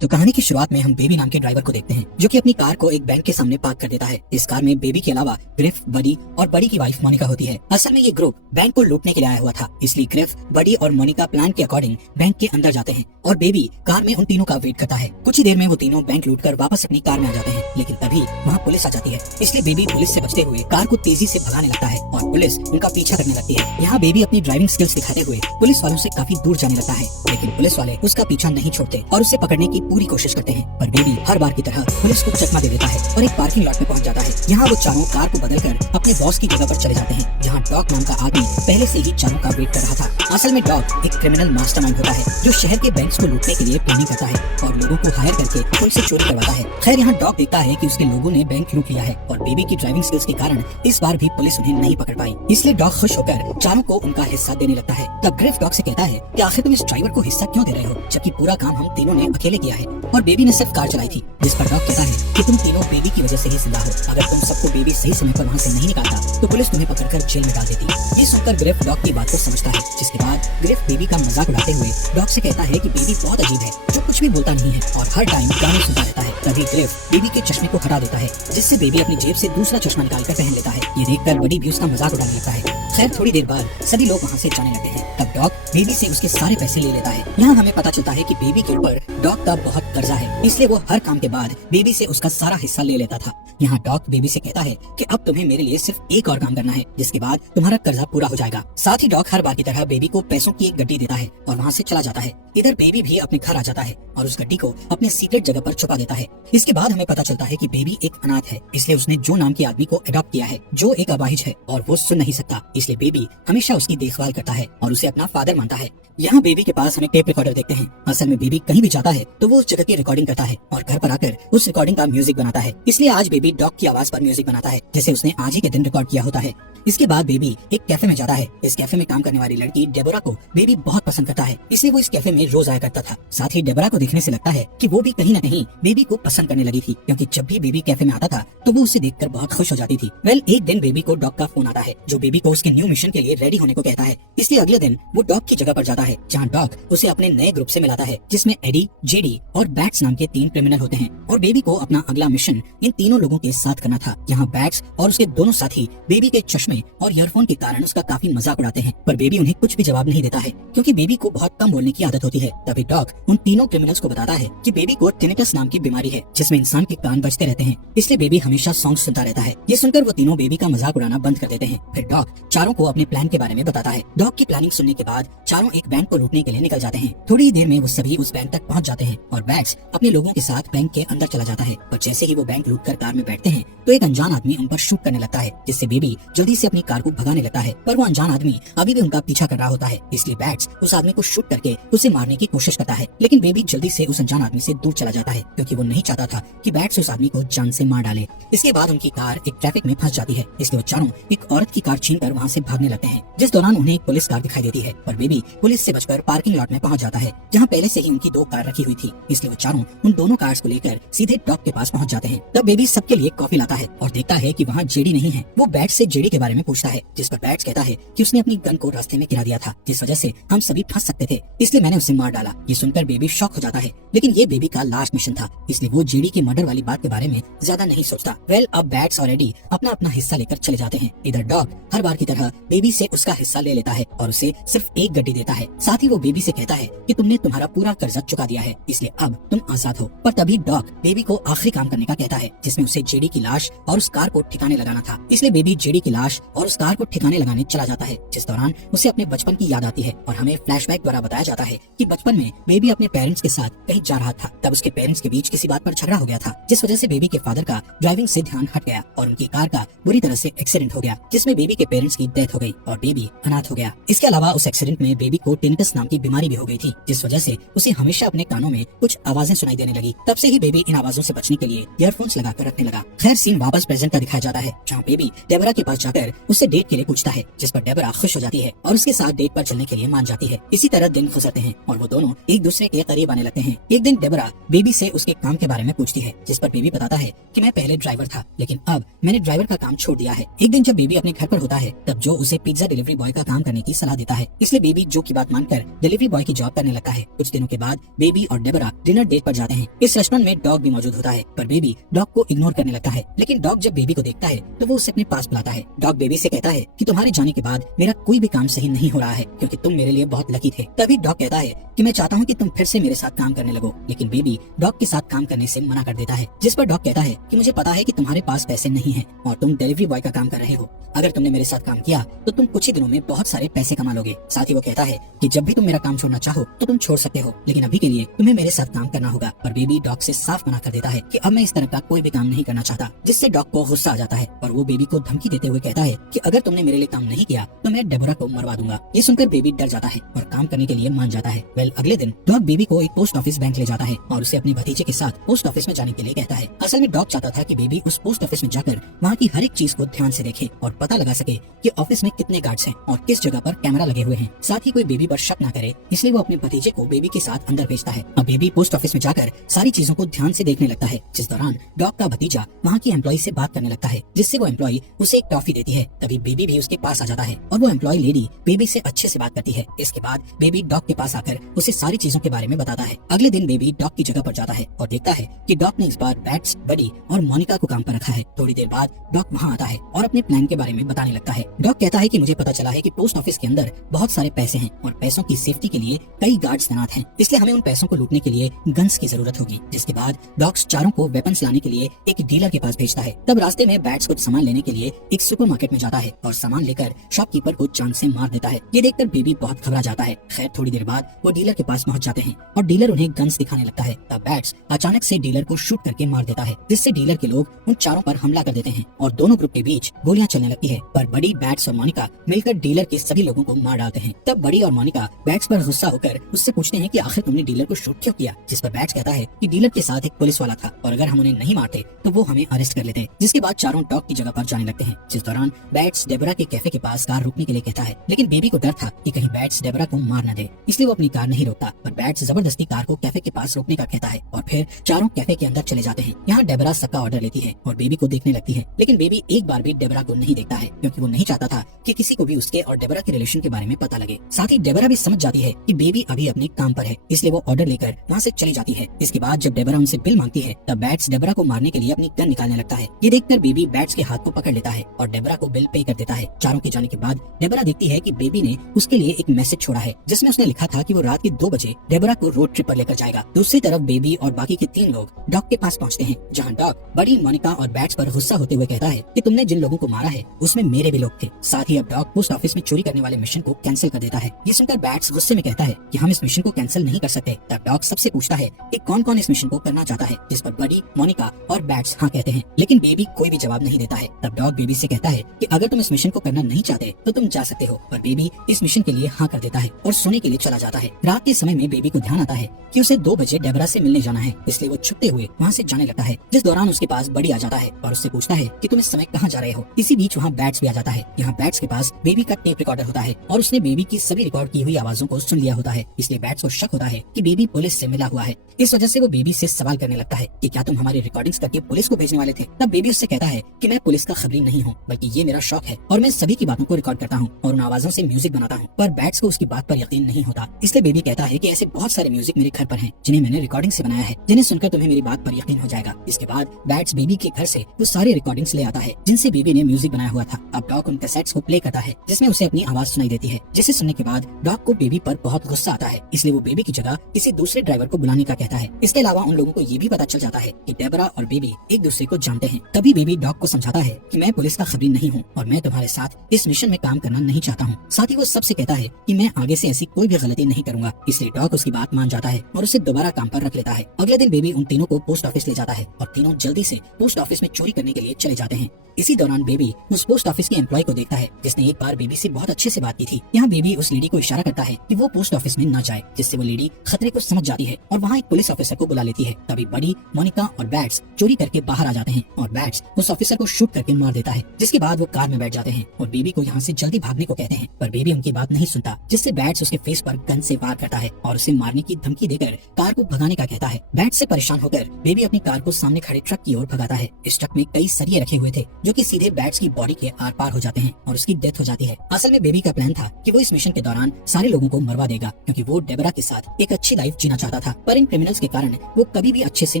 तो कहानी की शुरुआत में हम बेबी नाम के ड्राइवर को देखते हैं, जो कि अपनी कार को एक बैंक के सामने पार्क कर देता है। इस कार में बेबी के अलावा ग्रिफ, बडी और बडी की वाइफ मोनिका होती है। असल में ये ग्रुप बैंक को लूटने के लिए आया हुआ था, इसलिए ग्रिफ, बडी और मोनिका प्लान के अकॉर्डिंग बैंक के अंदर जाते हैं और बेबी कार में उन तीनों का वेट करता है। कुछ ही देर में वो तीनों बैंक लूट कर वापस अपनी कार में आ जाते हैं, लेकिन तभी वहाँ पुलिस आ जाती है। इसलिए बेबी पुलिस से बचते हुए कार को तेजी से भगाने लगता है और पुलिस उनका पीछा करने लगती है। यहाँ बेबी अपनी ड्राइविंग स्किल्स दिखाते हुए पुलिस वालों से काफी दूर जाने लगता है, लेकिन पुलिस वाले उसका पीछा नहीं छोड़ते और उसे पकड़ने की पूरी कोशिश करते हैं। पर बेबी हर बार की तरह पुलिस को चकमा दे देता है और एक पार्किंग लॉट में पहुंच जाता है। यहाँ वो चारों कार को बदलकर अपने बॉस की जगह पर चले जाते हैं, जहाँ डॉग नाम का आदमी पहले से ही चारों का वेट कर रहा था। असल में डॉग एक क्रिमिनल मास्टरमाइंड होता है, जो शहर के बैंक्स को लूटने के लिए प्लानिंग करता है और लोगों को हायर करके उनसे चोरी करवाता है। खैर यहाँ डॉग देखता है कि उसके लोगों ने बैंक लूट लिया है और बेबी की ड्राइविंग स्किल्स के कारण इस बार भी पुलिस उन्हें नहीं पकड़ पाई, इसलिए डॉग खुश होकर चारों को उनका हिस्सा देने लगता है। तब ग्रिफ डॉग से कहता है कि आखिर तुम इस ड्राइवर को हिस्सा क्यों दे रहे हो, जबकि पूरा काम हम तीनों ने अकेले किया है और बेबी ने सिर्फ कार चलाई थी। जिस पर डॉग कहता है कि तुम तीनों बेबी की वजह से ही जिंदा हो, अगर तुम सबको बेबी सही समय पर वहाँ से नहीं निकालता तो पुलिस तुम्हें पकड़कर जेल में डाल देती। ये सुनकर ग्रिफ डॉग की बात को समझता है, जिसके बाद ग्रिफ बेबी का मजाक उड़ाते हुए डॉग से कहता है कि बेबी बहुत अजीब है, जो कुछ भी बोलता नहीं है और हर टाइम गाने सुनता रहता है। तभी ग्रिफ बेबी के चश्मे को हटा देता है, जिससे बेबी अपनी जेब से दूसरा चश्मा निकालकर पहन लेता है। ये देखकर बडी भी उसका मजाक उड़ाने लगता है। खैर थोड़ी देर बाद सभी लोग वहाँ से जाने लगते हैं। तब डॉग बेबी से उसके सारे पैसे ले लेता है। यहाँ हमें पता चलता है कि बेबी के ऊपर डॉग का बहुत कर्जा है, इसलिए वो हर काम के बाद बेबी से उसका सारा हिस्सा ले लेता था। यहाँ डॉग बेबी से कहता है कि अब तुम्हें मेरे लिए सिर्फ एक और काम करना है, जिसके बाद तुम्हारा कर्जा पूरा हो जाएगा। साथ ही डॉग हर बार की तरह बेबी को पैसों की एक गड्डी देता है और वहाँ से चला जाता है। इधर बेबी भी अपने घर आ जाता है और उस गड्डी को अपने सीक्रेट जगह पर छुपा देता है। इसके बाद हमें पता चलता है कि बेबी एक अनाथ है, इसलिए उसने जो नाम के आदमी को अडॉप्ट किया है, जो एक अपाहिज है और वो सुन नहीं सकता, इसलिए बेबी हमेशा उसकी देखभाल करता है और उसे अपना फादर मानता है। यहाँ बेबी के पास हमें टेप रिकॉर्डर देखते हैं। असल में बेबी कहीं भी जाता है तो वो उस जगह की रिकॉर्डिंग करता है और घर पर आकर उस रिकॉर्डिंग का म्यूजिक बनाता है। इसलिए आज बेबी डॉग की आवाज पर म्यूजिक बनाता है, जिसे उसने आज ही के दिन रिकॉर्ड किया होता है। इसके बाद बेबी एक कैफे में जाता है। इस कैफे में काम करने वाली लड़की डेबोरा को बेबी बहुत पसंद करता है, इसलिए वो इस कैफे में रोज आया करता था। साथ ही डेबोरा को देखने से लगता है कि वो भी कहीं न कहीं बेबी को पसंद करने लगी थी, क्योंकि जब भी बेबी कैफे में आता था तो वो उसे देखकर बहुत खुश हो जाती थी। एक दिन बेबी को डॉग का फोन आता है, जो बेबी को उसके न्यू मिशन के लिए रेडी होने को कहता है। इसलिए अगले दिन वो डॉग की जगह पर जाता है, जहाँ डॉग उसे अपने नए ग्रुप से मिलाता है, जिसमें एडी, जेडी और बैट्स नाम के 3 क्रिमिनल होते हैं और बेबी को अपना अगला मिशन इन तीनों लोगों के साथ करना था। यहाँ बैट्स और उसके दोनों साथी बेबी के चश्मे और ईयरफोन के कारण उसका काफी मजाक उड़ाते हैं, पर बेबी उन्हें कुछ भी जवाब नहीं देता है, क्योंकि बेबी को बहुत कम बोलने की आदत होती है। तभी डॉग उन तीनों क्रिमिनल्स को बताता है कि बेबी को टिनिटस नाम की बीमारी है, जिसमें इंसान के कान बजते रहते हैं, इसलिए बेबी हमेशा सॉन्ग सुनता रहता है। ये सुनकर वो तीनों बेबी का मजाक उड़ाना बंद कर देते हैं। फिर डॉग चारों को अपने प्लान के बारे में बताता है। डॉग की प्लानिंग सुनने के बाद चारों एक बैंक को लूटने के लिए निकल जाते हैं। थोड़ी ही देर में वो सभी उस बैंक तक पहुंच जाते हैं और बैग्स अपने लोगों के साथ बैंक के अंदर चला जाता है। और जैसे ही वो बैंक लूट कर कार में बैठते हैं तो एक अनजान आदमी उन पर शूट करने लगता है, जिससे बेबी जल्दी से अपनी कार को भगाने लगता है, पर वो अनजान आदमी अभी भी उनका पीछा कर रहा होता है। इसलिए बैट्स उस आदमी को शूट करके उसे मारने की कोशिश करता है, लेकिन बेबी जल्दी से उस अनजान आदमी से दूर चला जाता है, क्योंकि वो नहीं चाहता था कि बैट्स उस आदमी को जान से मार डाले। इसके बाद उनकी कार एक ट्रैफिक में फंस जाती है, इसलिए वो चारों एक औरत की कार छीनकर वहाँ से भागने लगते हैं, जिस दौरान उन्हें एक पुलिस कार दिखाई देती है। पर बेबी पुलिस से बचकर पार्किंग लॉट में पहुंच जाता है, जहाँ पहले से ही उनकी 2 कार रखी हुई थी, इसलिए वो चारों उन दोनों कार्स को लेकर सीधे डॉग के पास पहुंच जाते हैं। तब बेबी सबके लिए कॉफी लाता है और देखता है कि वहाँ जेडी नहीं है। वो बैट्स से जेडी के बारे में पूछता है, जिस पर बैट्स कहता है कि उसने अपनी गन को रास्ते में गिरा दिया था, जिस वजह से हम सभी फंस सकते थे, इसलिए मैंने उसे मार डाला। ये सुनकर बेबी शॉक हो जाता है, लेकिन ये बेबी का लास्ट मिशन था, इसलिए वो जेडी के मर्डर वाली बात के बारे में ज्यादा नहीं सोचता। अब बैट्स और एडी अपना अपना हिस्सा लेकर चले जाते हैं। इधर डॉग हर बार की तरह बेबी से उसका हिस्सा ले लेता है और उसे सिर्फ एक गड्डी देता है। साथ ही वो बेबी से कहता है कि तुमने तुम्हारा पूरा कर्जा चुका दिया है, इसलिए अब तुम आजाद हो। पर तभी डॉग बेबी को आखिरी काम करने का कहता है, जिसमें उसे जेडी की लाश और उस कार को ठिकाने लगाना था। इसलिए बेबी जेडी की लाश और उस कार को ठिकाने लगाने चला जाता है, जिस दौरान उसे अपने बचपन की याद आती है और हमें फ्लैशबैक द्वारा बताया जाता है कि बचपन में बेबी अपने पेरेंट्स के साथ कहीं जा रहा था। तब उसके पेरेंट्स के बीच किसी बात पर झगड़ा हो गया था, जिस वजह से बेबी के फादर का ड्राइविंग से ध्यान हट गया और उनकी कार का बुरी तरह से एक्सीडेंट हो गया, जिसमें बेबी के पेरेंट्स की डेथ हो गई और बेबी अनाथ हो गया। इसके अलावा उस एक्सीडेंट में बेबी को टिनिटस नाम की बीमारी भी हो गई थी, जिस वजह से उसे हमेशा अपने कानों में कुछ आवाजें सुनाई देने लगी। तब से ही बेबी इन आवाजों से बचने के लिए ईयरफोन्स लगाकर रखने लगा। खैर सीन वापस प्रेजेंट का दिखाया जाता है, जहाँ बेबी डेबोरा के पास जाकर उससे डेट के लिए पूछता है, जिस पर डेबोरा खुश हो जाती है और उसके साथ डेट पर चलने के लिए मान जाती है। इसी तरह दिन गुजरते हैं और वो दोनों एक दूसरे के करीब आने लगते हैं। एक दिन डेबोरा बेबी से उसके काम के बारे में पूछती है, जिस पर बेबी बताता है कि मैं पहले ड्राइवर था, लेकिन अब मैंने ड्राइवर का काम छोड़ दिया है। एक दिन जब बेबी अपने घर पर होता है, तब जो उसे पिज्जा डिलीवरी बॉय का काम करने की सलाह देता है, इसलिए बेबी जो की बात बात मानकर डिलीवरी बॉय की जॉब करने लगता है। कुछ दिनों के बाद बेबी और डेबरा डिनर डेट पर जाते हैं। इस रेस्टोरेंट में डॉग भी मौजूद होता है, पर बेबी डॉग को इग्नोर करने लगता है। लेकिन डॉग जब बेबी को देखता है तो वो उसे अपने पास बुलाता है। डॉग बेबी से कहता है कि तुम्हारे जाने के बाद मेरा कोई भी काम सही नहीं हो रहा है, क्योंकि तुम मेरे लिए बहुत लकी थे। तभी डॉग कहता है कि मैं चाहता हूँ कि तुम फिर से मेरे साथ काम करने लगो, लेकिन बेबी डॉग के साथ काम करने से मना कर देता है। जिस पर डॉग कहता है कि मुझे पता है कि तुम्हारे पास पैसे नहीं है और तुम डिलीवरी बॉय का काम कर रहे हो। अगर तुमने मेरे साथ काम किया तो तुम कुछ ही दिनों में बहुत सारे पैसे कमा लोगे। साथ ही वो कहता है कि जब भी तुम मेरा काम छोड़ना चाहो तो तुम छोड़ सकते हो, लेकिन अभी के लिए तुम्हें मेरे साथ काम करना होगा। पर बेबी डॉग से साफ मना कर देता है कि अब मैं इस तरह का कोई भी काम नहीं करना चाहता, जिससे डॉग को गुस्सा आ जाता है और वो बेबी को धमकी देते हुए कहता है कि अगर तुमने मेरे लिए काम नहीं किया तो मैं डेबोरा को मरवा दूंगा। ये सुनकर बेबी डर जाता है और काम करने के लिए मान जाता है। अगले दिन डॉग बेबी को एक पोस्ट ऑफिस बैंक ले जाता है और उसे अपने भतीजे के साथ पोस्ट ऑफिस में जाने के लिए कहता है। असल में डॉग चाहता था कि बेबी उस पोस्ट ऑफिस में जाकर वहाँ की हर एक चीज को ध्यान से देखे और पता लगा सके कि ऑफिस में कितने गार्ड्स हैं और किस जगह पर कैमरा लगे हुए हैं। साथ ही कोई बेबी पर शक न करे, इसलिए वो अपने भतीजे को बेबी के साथ अंदर भेजता है। अब बेबी पोस्ट ऑफिस में जाकर सारी चीजों को ध्यान से देखने लगता है। जिस दौरान डॉग का भतीजा वहाँ की एम्प्लॉय से बात करने लगता है, जिससे वो एम्प्लॉय उसे एक टॉफी देती है। तभी बेबी भी उसके पास आ जाता है और वो एम्प्लॉय लेडी बेबी से अच्छे से बात करती है। इसके बाद बेबी डॉग के पास आकर उसे सारी चीजों के बारे में बताता है। अगले दिन बेबी डॉग की जगह पर जाता है और देखता है कि डॉग ने इस बार बैट्स, बडी और मोनिका को काम पर रखा है। थोड़ी देर बाद डॉग वहाँ आता है और अपने प्लान के बारे में बताने लगता है। डॉग कहता है कि मुझे पता चला है कि पोस्ट ऑफिस के अंदर बहुत सारे पैसे हैं और पैसों की सेफ्टी के लिए कई गार्ड्स तैनात हैं, इसलिए हमें उन पैसों को लूटने के लिए गन्स की जरूरत होगी। जिसके बाद डॉग्स चारों को वेपन्स लाने के लिए एक डीलर के पास भेजता है। तब रास्ते में बैट्स कुछ सामान लेने के लिए एक सुपरमार्केट में जाता है और सामान लेकर शॉपकीपर को जान से मार देता है। ये देखकर बेबी बहुत घबरा जाता है। खैर थोड़ी देर बाद वो डीलर के पास पहुंच जाते हैं और डीलर उन्हें गन्स दिखाने लगता है। तब बैट्स अचानक से डीलर को शूट करके मार देता है, जिससे डीलर के लोग उन चारों पर हमला कर देते हैं और दोनों ग्रुप के बीच गोलियां चलने लगती है। पर बड़ी, बैट्स और मोनिका मिलकर डीलर के सभी लोगों को मार डालते हैं। तब बड़ी और मोनिका बैट्स पर गुस्सा होकर उससे पूछते हैं कि आखिर तुमने डीलर को शूट क्यों किया। जिस पर बैट्स कहता है कि डीलर के साथ एक पुलिस वाला था और अगर हम उन्हें नहीं मारते तो वो हमें अरेस्ट कर लेते। जिसके बाद चारों डॉग की जगह पर जाने लगते हैं। जिस दौरान बैट्स डेबरा के कैफे के पास कार रोकने के लिए कहता है, लेकिन बेबी को डर था कि कहीं बैट्स डेबरा को मार न दे, इसलिए वो अपनी कार नहीं रोकता। पर बैट्स जबरदस्ती कार को कैफे के पास रोकने का कहता है और फिर चारों कैफे के अंदर चले जाते हैं। यहाँ डेबरा सबका ऑर्डर लेती है और बेबी को देखने लगती है, लेकिन बेबी एक बार भी डेबरा को नहीं देखता है, क्योंकि वो नहीं चाहता था कि किसी को भी उसके और डेबरा के रिलेशन के बारे में पता लगे। साथ ही डेबरा भी समझ जाती है कि बेबी अभी अपने काम पर है, इसलिए वो ऑर्डर लेकर वहाँ से चली जाती है। इसके बाद जब डेबरा उनसे बिल मांगती है तब बैट्स डेबरा को मारने के लिए अपनी गन निकालने लगता है। ये देखकर बेबी बैट्स के हाथ को पकड़ लेता है और डेबरा को बिल पे कर देता है। चारों के जाने के बाद डेबरा देखती है कि बेबी ने उसके लिए एक मैसेज छोड़ा है, जिसमें उसने लिखा था कि वो रात के 2 बजे डेबरा को रोड ट्रिप पर लेकर जाएगा। दूसरी तरफ बेबी और बाकी के 3 लोग डॉग के पास पहुँचते हैं, जहाँ डॉग बड़ी, मोनिका और बैट्स पर गुस्सा होते हुए कहता है कि तुमने जिन लोगों को मारा है उसमें मेरे भी लोग थे। साथ ही अब डॉग पोस्ट ऑफिस में चोरी करने वाले मिशन को कैंसिल कर देता है। ये सुनकर बैट्स गुस्से में कहता है कि हम इस मिशन को कैंसिल नहीं कर सकते। तब डॉग सबसे पूछता है कि कौन कौन इस मिशन को करना चाहता है, जिस पर बड़ी, मोनिका और बैट्स हाँ कहते हैं, लेकिन बेबी कोई भी जवाब नहीं देता है। तब डॉग बेबी से कहता है कि अगर तुम इस मिशन को करना नहीं चाहते तो तुम जा सकते हो, पर बेबी इस मिशन के लिए हाँ कर देता है और सोने के लिए चला जाता है। रात के समय में बेबी को ध्यान आता है कि उसे 2 बजे डेबरा से मिलने जाना है, इसलिए वो छुपते हुए वहाँ से जाने लगता है। जिस दौरान उसके पास बड़ी आ जाता है और उससे पूछता है कि तुम इस समय कहाँ जा रहे हो। इसी बीच वहाँ बैट्स भी आ जाता है। यहाँ बैट्स के पास बेबी का टेप रिकॉर्डर होता है और उसने बेबी की सभी रिकॉर्ड की हुई आवाजों को सुन लिया होता है, इसलिए बैट्स को शक होता है कि बेबी पुलिस से मिला हुआ है। इस वजह से वो बेबी से सवाल करने लगता है कि क्या तुम हमारी रिकॉर्डिंग्स करके पुलिस को भेजने वाले थे। तब बेबी उससे कहता है कि मैं पुलिस का खबरी नहीं हूँ, बल्कि ये मेरा शौक है और मैं सभी की बातों को रिकॉर्ड करता हूँ और उन आवाजों से म्यूजिक बनाता हूँ। पर बैट्स को उसकी बात पर यकीन नहीं होता, इसलिए बेबी कहता है कि ऐसे बहुत सारे म्यूजिक मेरे घर पर हैं जिन्हें मैंने रिकॉर्डिंग से बनाया है, जिन्हें सुनकर तुम्हें मेरी बात पर यकीन हो जाएगा। इसके बाद बैट्स बेबी के घर से वो सारे रिकॉर्डिंग्स ले आता है जिनसे बेबी ने म्यूजिक बनाया हुआ था। अब डॉग उन कैसेट्स को प्ले करता है जिसमें उसे अपनी आवाज सुनाई देती है, जिसे सुनने के बाद डॉग को बेबी पर बहुत गुस्सा आता है, इसलिए वो बेबी की जगह किसी दूसरे ड्राइवर को बुलाने का कहता है। इसके अलावा उन लोगों को ये भी पता चल जाता है कि डेबरा और बेबी एक दूसरे को जानते हैं। तभी बेबी डॉग को समझाता है कि मैं पुलिस का खबरी नहीं हूँ और मैं तुम्हारे साथ इस मिशन में काम करना नहीं चाहता हूँ। साथ ही वो सबसे कहता है कि मैं आगे से ऐसी कोई भी गलती नहीं करूंगा, इसलिए डॉग उसकी बात मान जाता है और उसे दोबारा काम पर रख लेता है। अगले दिन बेबी उन तीनों को पोस्ट ऑफिस ले जाता है और तीनों जल्दी से पोस्ट ऑफिस में चोरी करने के लिए चले जाते हैं। इसी दौरान बेबी उस पोस्ट ऑफिस के एम्प्लॉय को देखता है जिसने एक बार बेबी से बहुत अच्छे से बात की थी। यहाँ बेबी उस लेडी को इशारा करता है कि वो पोस्ट ऑफिस में न जाए, जिससे वो लेडी खतरे को समझ जाती है और वहाँ एक पुलिस ऑफिसर को बुला लेती है। तभी बड़ी, मोनिका और बैट्स चोरी करके बाहर आ जाते हैं और बैट्स उस ऑफिसर को शूट करके मार देता है। जिसके बाद वो कार में बैठ जाते हैं और बेबी को यहाँ से जल्दी भागने को कहते हैं, पर बेबी उनकी बात नहीं सुनता, जिससे बैट्स उसके फेस पर गन से वार करता है और उसे मारने की धमकी देकर कार को भगाने का कहता है। बैट्स से परेशान होकर बेबी अपनी कार को सामने खड़े ट्रक की ओर भगाता है। इस ट्रक में कई सरिये रखे हुए थे जो कि सीधे बैट्स की बॉडी के आर पार हो जाते हैं और उसकी डेथ हो जाती है। असल में बेबी का प्लान था कि वो इस मिशन के दौरान सारे लोगों को मरवा देगा, क्योंकि वो डेबरा के साथ एक अच्छी लाइफ जीना चाहता था। पर इन क्रिमिनल्स के कारण वो कभी भी अच्छे से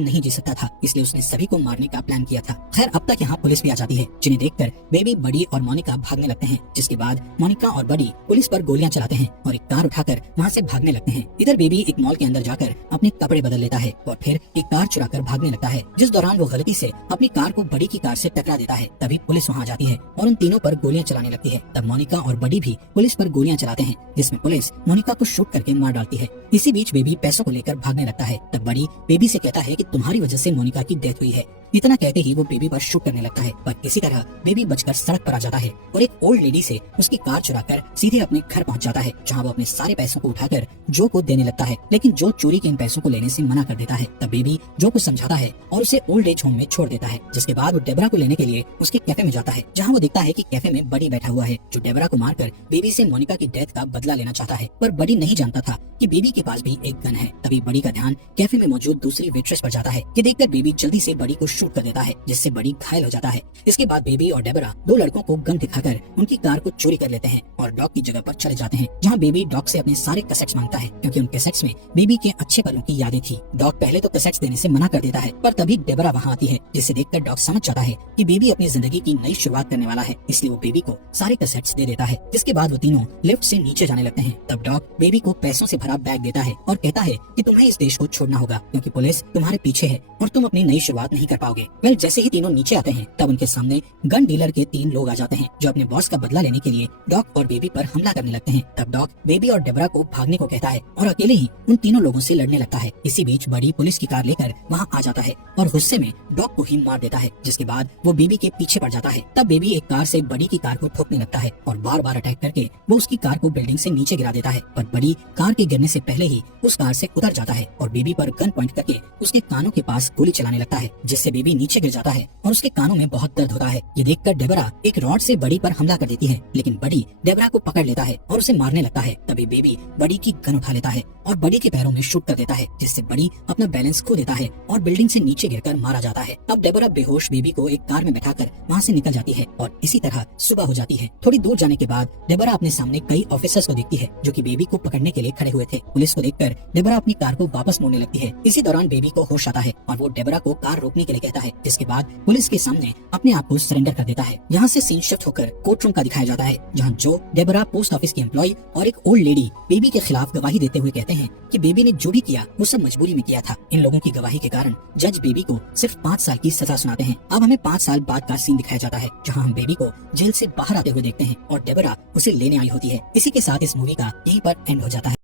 नहीं जी सकता था, इसलिए उसने सभी को मारने का प्लान किया था। खैर, अब तक यहाँ पुलिस भी आ जाती है, जिन्हें देखकर बेबी, बडी और मोनिका भागने लगते हैं। जिसके बाद मोनिका और बडी पुलिस पर गोलियां चलाते हैं और एक कार उठाकर वहाँ से भागने लगते हैं। इधर बेबी एक मॉल के अंदर जाकर अपने कपड़े बदल लेता है और फिर एक कार चुराकर भागने लगता है, जिस दौरान वो गलती से अपनी कार को बडी की कार से टकरा देता है। तभी पुलिस वहाँ आ जाती है और उन तीनों पर गोलियां चलाने लगती है। तब मोनिका और बडी भी पुलिस पर गोलियां चलाते हैं, जिसमें पुलिस मोनिका को शूट करके मार डालती है। इसी बीच बेबी पैसों को लेकर भागने लगता है। तब बडी बेबी से कहता है कि तुम्हारी वजह से मोनिका की डेथ हुई है। इतना कहते ही वो बेबी पर शूट करने लगता है, पर किसी तरह बेबी बचकर सड़क पर आ जाता है और एक ओल्ड लेडी से उसकी कार चुराकर सीधे अपने घर पहुंच जाता है, जहां वो अपने सारे पैसों को उठाकर जो को देने लगता है। लेकिन जो चोरी के इन पैसों को लेने से मना कर देता है। तब बेबी जो को समझाता है और उसे ओल्ड एज होम में छोड़ देता है। जिसके बाद वो डेबरा को लेने के लिए उसके कैफे में जाता है, जहाँ वो देखता है कि कैफे में बडी बैठा हुआ है, जो डेबरा को मारकर बेबी से मोनिका की डेथ का बदला लेना चाहता है। पर बडी नहीं जानता था कि बेबी के पास भी एक गन है। तभी बडी का ध्यान कैफे में मौजूद दूसरी वेट्रेस पर जाता है। ये देखकर बेबी जल्दी से बडी को शूट कर देता है, जिससे बडी घायल हो जाता है। इसके बाद बेबी और डेबरा दो लड़कों को गन दिखाकर उनकी कार को चोरी कर लेते हैं और डॉग की जगह पर चले जाते हैं, जहाँ बेबी डॉग से अपने सारे कैसेट्स मांगता है, क्योंकि उन कैसेट्स में बेबी के अच्छे पलों की यादें थी। डॉग पहले तो कैसेट्स देने से मना कर देता है, पर तभी डेबरा वहाँ आती है, जिसे देखकर डॉग समझ जाता है कि बेबी अपनी जिंदगी की नई शुरुआत करने वाला है, इसलिए वो बेबी को सारे कैसेट्स दे देता है। जिसके बाद वो तीनों लिफ्ट से नीचे जाने लगते हैं। तब डॉग बेबी को पैसों से भरा बैग देता है और कहता है कि तुम्हें इस देश को छोड़ना होगा, क्योंकि पुलिस तुम्हारे पीछे है और तुम अपनी नई शुरुआत नहीं कर पाओगे। वेल, जैसे ही तीनों नीचे आते हैं, तब उनके सामने गन डीलर के 3 लोग आ जाते हैं, जो अपने बॉस का बदला लेने के लिए डॉग और बेबी पर हमला करने लगते हैं। तब डॉग बेबी और डेबरा को भागने को कहता है और अकेले ही उन तीनों लोगों से लड़ने लगता है। इसी बीच बड़ी पुलिस की कार लेकर वहाँ आ जाता है और गुस्से में डॉग को ही मार देता है, जिसके बाद वो बेबी के पीछे पड़ जाता है। तब बेबी एक कार से बड़ी की कार को ठोकने लगता है और बार बार अटैक करके वो उसकी कार को बिल्डिंग से नीचे गिरा देता है। पर बड़ी कार के गिरने से पहले ही उस कार से उतर जाता है और बेबी पर गन पॉइंट करके उसके कानों के पास गोली चलाने लगता है, जिससे बेबी नीचे गिर जाता है और उसके कानों में बहुत दर्द होता है। ये देखकर डेबरा एक रॉड से बड़ी पर हमला कर देती है, लेकिन बड़ी डेबरा को पकड़ लेता है और उसे मारने लगता है। तभी बेबी बड़ी की गन उठा लेता है और बड़ी के पैरों में शूट कर देता है, जिससे बड़ी अपना बैलेंस खो देता है और बिल्डिंग से नीचे गिरकर मारा जाता है। अब डेबरा बेहोश बेबी को एक कार में बैठाकर वहाँ से निकल जाती है और इसी तरह सुबह हो जाती है। थोड़ी दूर जाने के बाद डेबरा अपने सामने कई ऑफिसर्स को देखती है, जो कि बेबी को पकड़ने के लिए खड़े हुए थे। पुलिस को देखकर डेबरा अपनी कार को वापस मोड़ने लगती है। इसी दौरान बेबी को होश आता है और वो डेबरा को कार रोकने के लिए कहता है, जिसके बाद पुलिस के सामने अपने आप को सरेंडर कर देता है। यहाँ से सीन शिफ्ट होकर कोर्ट रूम का दिखाया जाता है, जहाँ जो डेबरा, पोस्ट ऑफिस की एम्प्लॉय और एक ओल्ड लेडी बेबी के खिलाफ गवाही देते हुए कहते हैं कि बेबी ने जो भी किया वो सब मजबूरी में किया था। इन लोगों की गवाही के कारण जज बेबी को सिर्फ 5 साल की सजा सुनाते हैं। अब हमें 5 साल बाद का सीन दिखाया जाता है, जहाँ हम बेबी को जेल से बाहर आते हुए देखते हैं और डेबरा उसे लेने आई होती है। इसी के साथ इस मूवी का यहीं पर एंड हो जाता है।